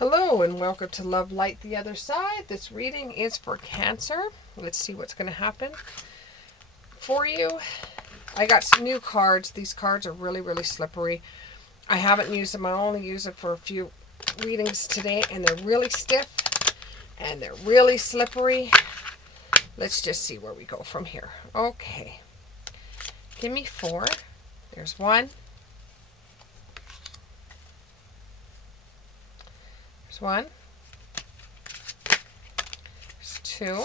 Hello and welcome to Love Light the Other Side. This reading is for Cancer. Let's see what's going to happen for you. I got some new cards. These cards are really slippery. I haven't used them. I only use them for a few readings today, and they're really stiff and they're really slippery. Let's just see where we go from here. Okay. Give me 4. There's 1. There's 1. There's 2.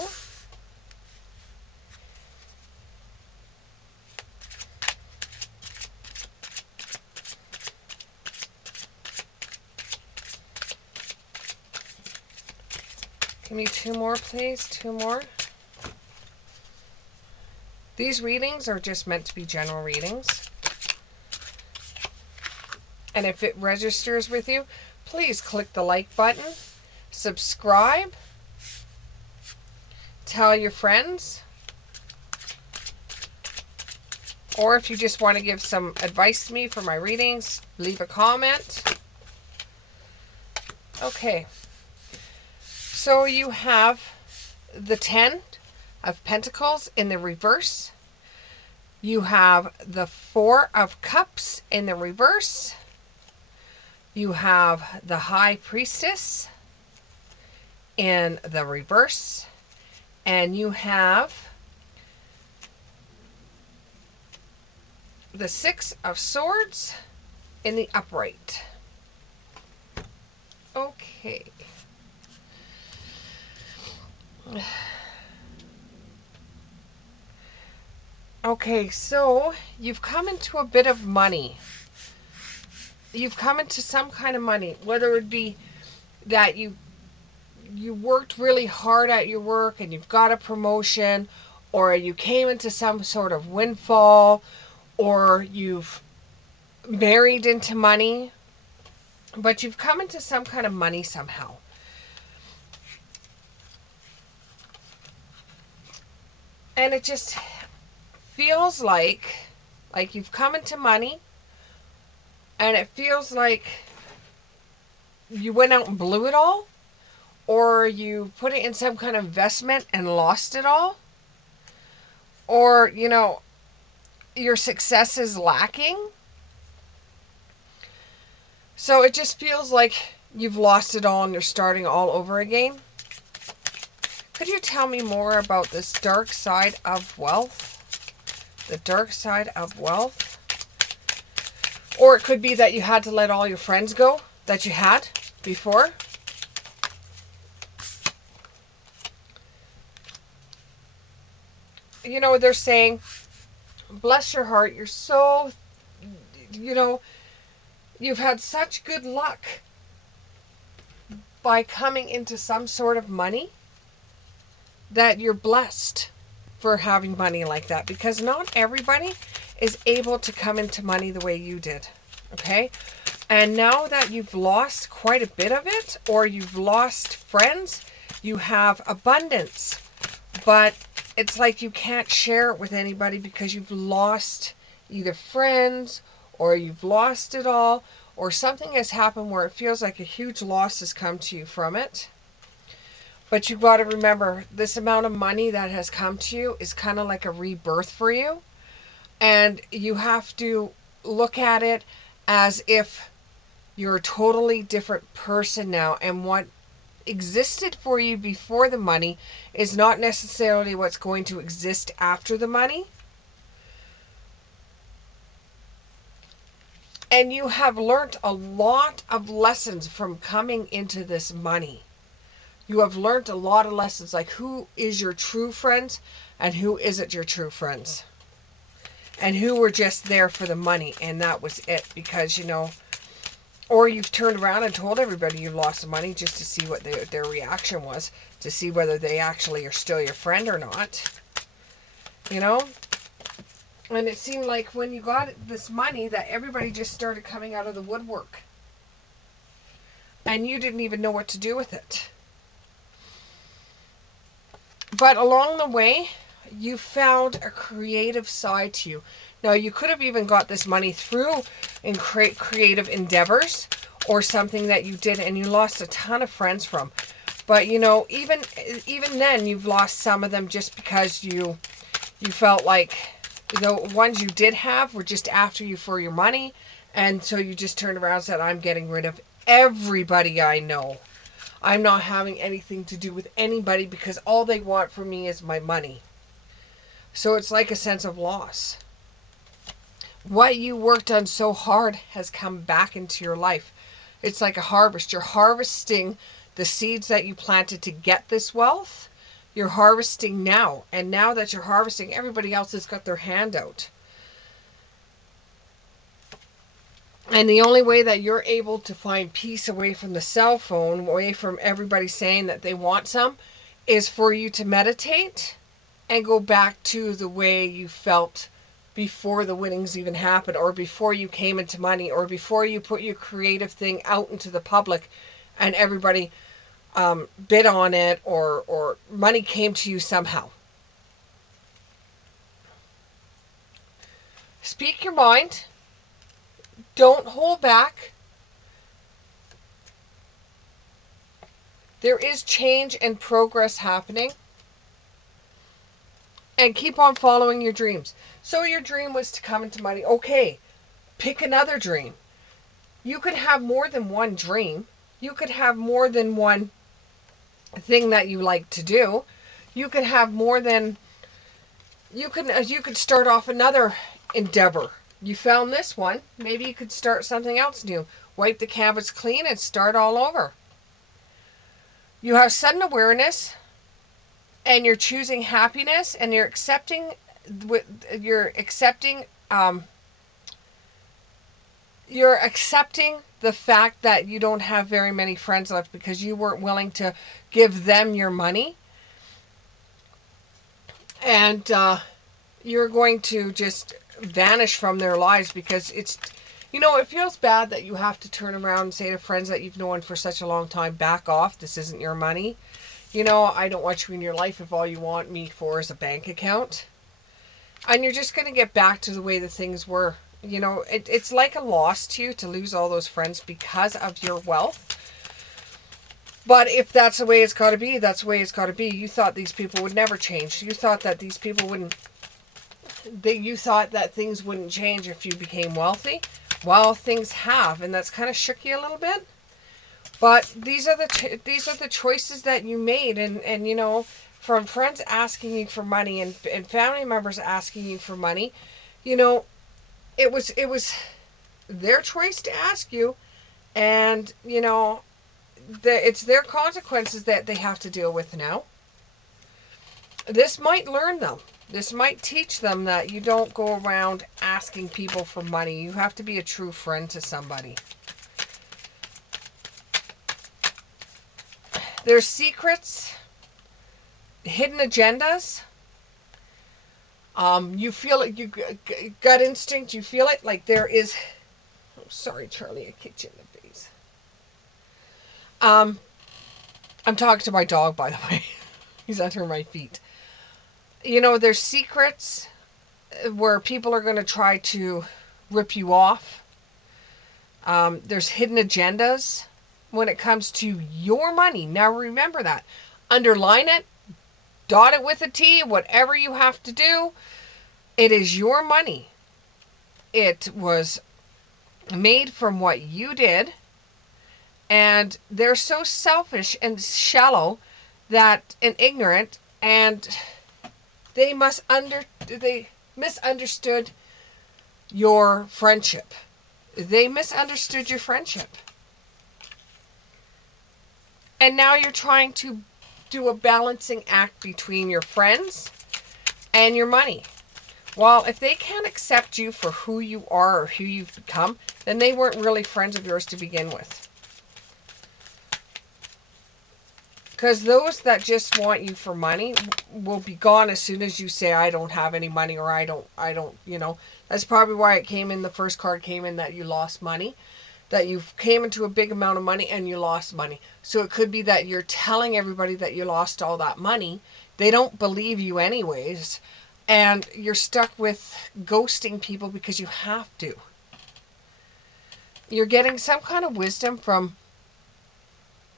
Give me 2 more, please. 2 more. These readings are just meant to be general readings. And if it registers with you, please click the like button, subscribe, tell your friends, or if you just want to give some advice to me for my readings, leave a comment. Okay, so you have the 10 of Pentacles in the reverse. You have the 4 of Cups in the reverse. You have the High Priestess in the reverse. And you have the 6 of Swords in the upright. Okay. Okay, so you've come into a bit of money. You've come into some kind of money, whether it be that you worked really hard at your work and you've got a promotion, or you came into some sort of windfall, or you've married into money, but you've come into some kind of money somehow. And it just feels like you've come into money, and it feels like you went out and blew it all, or you put it in some kind of investment and lost it all, or, your success is lacking. So it just feels like you've lost it all and you're starting all over again. Could you tell me more about this dark side of wealth? The dark side of wealth. Or it could be that you had to let all your friends go that you had before. They're saying, bless your heart, you're so, you've had such good luck by coming into some sort of money that you're blessed for having money like that, because not everybody is able to come into money the way you did. Okay? And now that you've lost quite a bit of it, or you've lost friends, you have abundance, but it's like you can't share it with anybody because you've lost either friends, or you've lost it all, or something has happened where it feels like a huge loss has come to you from it. But you've got to remember, this amount of money that has come to you is kind of like a rebirth for you. And you have to look at it as if you're a totally different person now. And what existed for you before the money is not necessarily what's going to exist after the money. And you have learned a lot of lessons from coming into this money. You have learned a lot of lessons, like who is your true friends and who isn't your true friends. And who were just there for the money, and that was it. Because, or you've turned around and told everybody you lost the money just to see what their reaction was, to see whether they actually are still your friend or not. And it seemed like when you got this money that everybody just started coming out of the woodwork. And you didn't even know what to do with it. But along the way, you found a creative side to you. Now, you could have even got this money through in creative endeavors or something that you did and you lost a ton of friends from. But, you know, even then, you've lost some of them just because you felt like the ones you did have were just after you for your money. And so you just turned around and said, I'm getting rid of everybody I know. I'm not having anything to do with anybody because all they want from me is my money. So it's like a sense of loss. What you worked on so hard has come back into your life. It's like a harvest. You're harvesting the seeds that you planted to get this wealth. You're harvesting now. And now that you're harvesting, everybody else has got their hand out. And the only way that you're able to find peace away from the cell phone, away from everybody saying that they want some, is for you to meditate and go back to the way you felt before the winnings even happened, or before you came into money, or before you put your creative thing out into the public and everybody bid on it, or money came to you somehow. Speak your mind. Don't hold back. There is change and progress happening. And keep on following your dreams. So your dream was to come into money. Okay, pick another dream. You could have more than one dream. You could have more than one thing that you like to do. You could have more than... You could start off another endeavor. You found this one. Maybe you could start something else new. Wipe the canvas clean and start all over. You have sudden awareness, and you're choosing happiness, and you're accepting the fact that you don't have very many friends left because you weren't willing to give them your money. And you're going to just vanish from their lives because it's, you know, it feels bad that you have to turn around and say to friends that you've known for such a long time, back off, this isn't your money. You know, I don't want you in your life if all you want me for is a bank account. And you're just going to get back to the way the things were. You know, it's like a loss to you to lose all those friends because of your wealth. But if that's the way it's got to be, that's the way it's got to be. You thought these people would never change. You thought that these people wouldn't... You thought that things wouldn't change if you became wealthy. Well, things have, and that's kind of shook you a little bit. But these are the choices that you made, and you know, from friends asking you for money and family members asking you for money, you know, it was their choice to ask you, and you know, it's their consequences that they have to deal with now. This might learn them. This might teach them that you don't go around asking people for money. You have to be a true friend to somebody. There's secrets, hidden agendas. You feel it, you gut instinct, you feel it. Like there is... Oh, sorry, Charlie, I kicked you in the face. I'm talking to my dog, by the way. He's under my feet. You know, there's secrets where people are going to try to rip you off. There's hidden agendas when it comes to your money. Now remember that. Underline it. Dot it with a T. Whatever you have to do. It is your money. It was made from what you did. And they're so selfish and shallow that and ignorant, and they misunderstood your friendship. They misunderstood your friendship. And now you're trying to do a balancing act between your friends and your money. Well, if they can't accept you for who you are or who you've become, then they weren't really friends of yours to begin with. Because those that just want you for money will be gone as soon as you say, I don't have any money, or I don't, you know. That's probably why it came in, the first card came in that you lost money. That you came into a big amount of money and you lost money. So it could be that you're telling everybody that you lost all that money. They don't believe you anyways. And you're stuck with ghosting people because you have to. You're getting some kind of wisdom from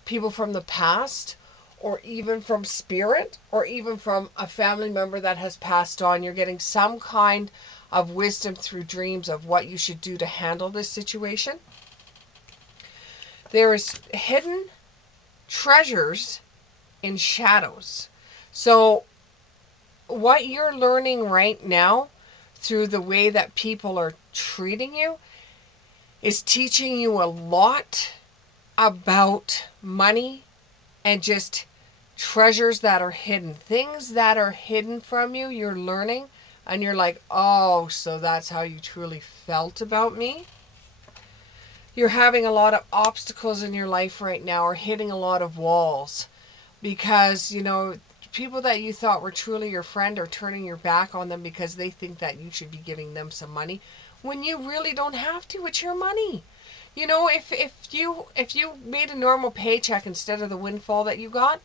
people from the past, or even from spirit, or even from a family member that has passed on. You're getting some kind of wisdom through dreams of what you should do to handle this situation. There is hidden treasures in shadows. So what you're learning right now through the way that people are treating you is teaching you a lot about money and just treasures that are hidden. Things that are hidden from you, you're learning, and you're like, oh, so that's how you truly felt about me. You're having a lot of obstacles in your life right now, or hitting a lot of walls, because, people that you thought were truly your friend are turning your back on them because they think that you should be giving them some money when you really don't have to. It's your money. If you made a normal paycheck instead of the windfall that you got,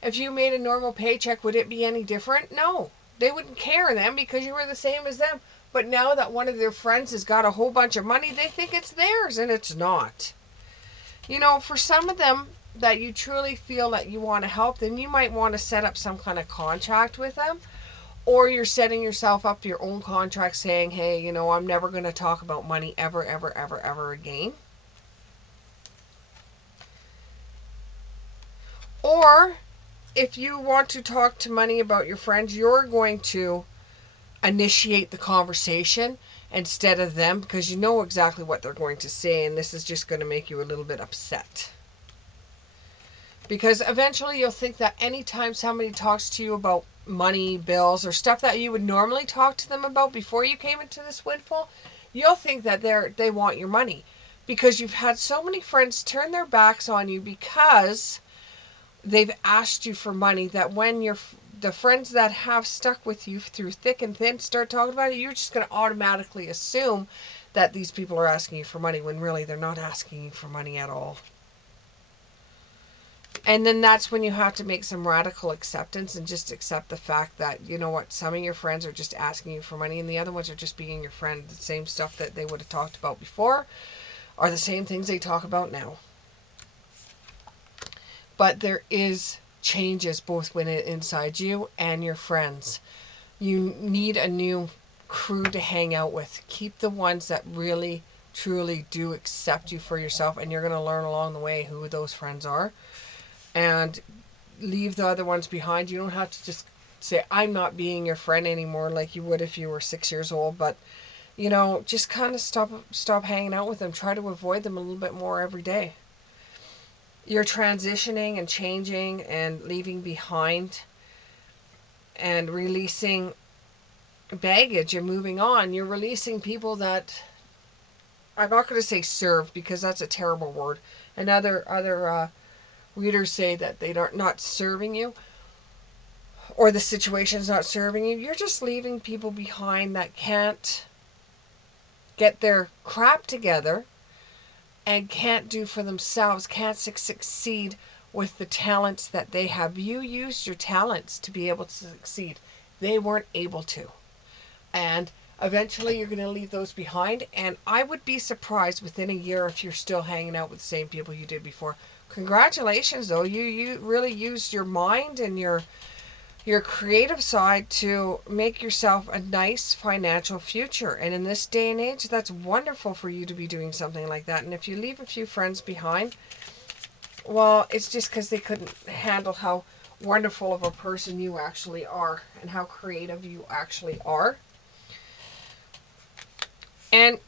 if you made a normal paycheck, would it be any different? No. They wouldn't care then because you were the same as them. But now that one of their friends has got a whole bunch of money, they think it's theirs, and it's not. For some of them that you truly feel that you want to help them, you might want to set up some kind of contract with them, or you're setting yourself up your own contract saying, hey, I'm never going to talk about money ever, ever, ever, ever again. Or if you want to talk to money about your friends, you're going to initiate the conversation instead of them, because you know exactly what they're going to say, and this is just going to make you a little bit upset. Because eventually you'll think that anytime somebody talks to you about money, bills, or stuff that you would normally talk to them about before you came into this windfall, you'll think that they want your money. Because you've had so many friends turn their backs on you because they've asked you for money, that when the friends that have stuck with you through thick and thin start talking about it, you're just going to automatically assume that these people are asking you for money when really they're not asking you for money at all. And then that's when you have to make some radical acceptance and just accept the fact that, you know what, some of your friends are just asking you for money and the other ones are just being your friend. The same stuff that they would have talked about before are the same things they talk about now. But there is changes both inside you and your friends. You need a new crew to hang out with. Keep the ones that really, truly do accept you for yourself, and you're going to learn along the way who those friends are. And leave the other ones behind. You don't have to just say, I'm not being your friend anymore like you would if you were 6 years old. But, just kind of stop hanging out with them. Try to avoid them a little bit more every day. You're transitioning and changing and leaving behind and releasing baggage and moving on. You're releasing people that, I'm not going to say serve because that's a terrible word. And other readers say that they are not serving you, or the situation's not serving you. You're just leaving people behind that can't get their crap together and can't do for themselves, can't succeed with the talents that they have. You used your talents to be able to succeed. They weren't able to. And eventually you're going to leave those behind. And I would be surprised within a year if you're still hanging out with the same people you did before. Congratulations, though. You really used your mind and your creative side to make yourself a nice financial future. And in this day and age, that's wonderful for you to be doing something like that. And if you leave a few friends behind, well, it's just because they couldn't handle how wonderful of a person you actually are and how creative you actually are. And,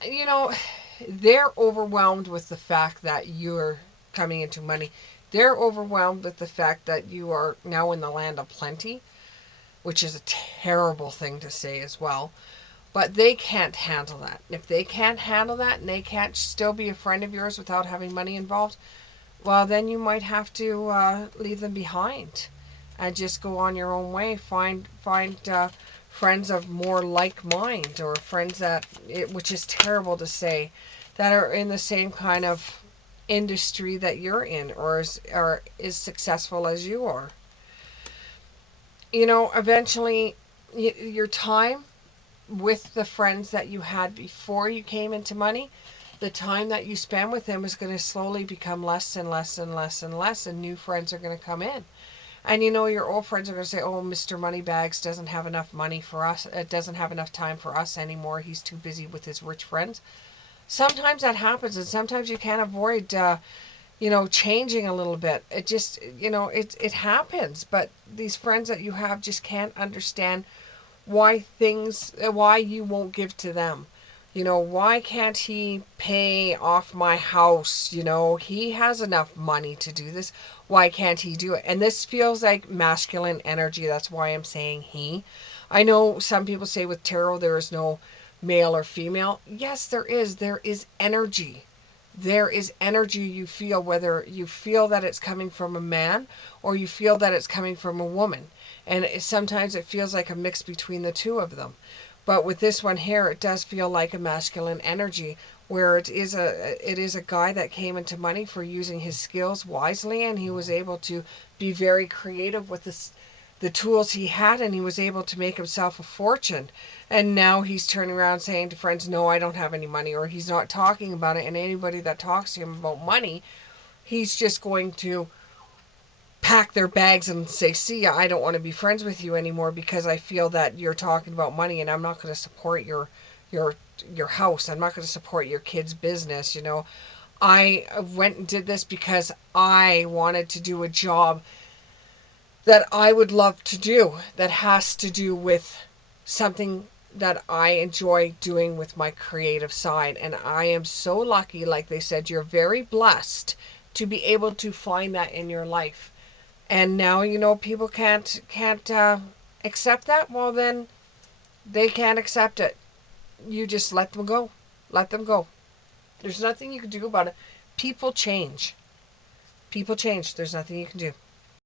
they're overwhelmed with the fact that you're coming into money. They're overwhelmed with the fact that you are now in the land of plenty, which is a terrible thing to say as well. But they can't handle that. If they can't handle that and they can't still be a friend of yours without having money involved, well, then you might have to leave them behind and just go on your own way. Find friends of more like mind, or friends that, which is terrible to say, that are in the same kind of industry that you're in, or is successful as you are. Eventually your time with the friends that you had before you came into money, the time that you spend with them is going to slowly become less and less and less and less, and new friends are going to come in. And your old friends are going to say, oh, Mr. Moneybags doesn't have enough money for us. It doesn't have enough time for us anymore. He's too busy with his rich friends. Sometimes that happens, and sometimes you can't avoid, changing a little bit. It just, it happens. But these friends that you have just can't understand why you won't give to them. Why can't he pay off my house? He has enough money to do this. Why can't he do it? And this feels like masculine energy. That's why I'm saying he. I know some people say with tarot there is no male or female. Yes, there is. There is energy. There is energy you feel, whether you feel that it's coming from a man or you feel that it's coming from a woman. And sometimes it feels like a mix between the two of them. But with this one here, it does feel like a masculine energy, where it is a guy that came into money for using his skills wisely, and he was able to be very creative with the tools he had, and he was able to make himself a fortune. And now he's turning around saying to friends, no, I don't have any money, or he's not talking about it. And anybody that talks to him about money, he's just going to pack their bags and say, see ya, I don't want to be friends with you anymore because I feel that you're talking about money, and I'm not going to support your your house. I'm not going to support your kids' business. I went and did this because I wanted to do a job that I would love to do, that has to do with something that I enjoy doing with my creative side. And I am so lucky, like they said, you're very blessed to be able to find that in your life. And now people can't accept that. Well, then they can't accept it. You just let them go. Let them go. There's nothing you can do about it. People change. People change. There's nothing you can do.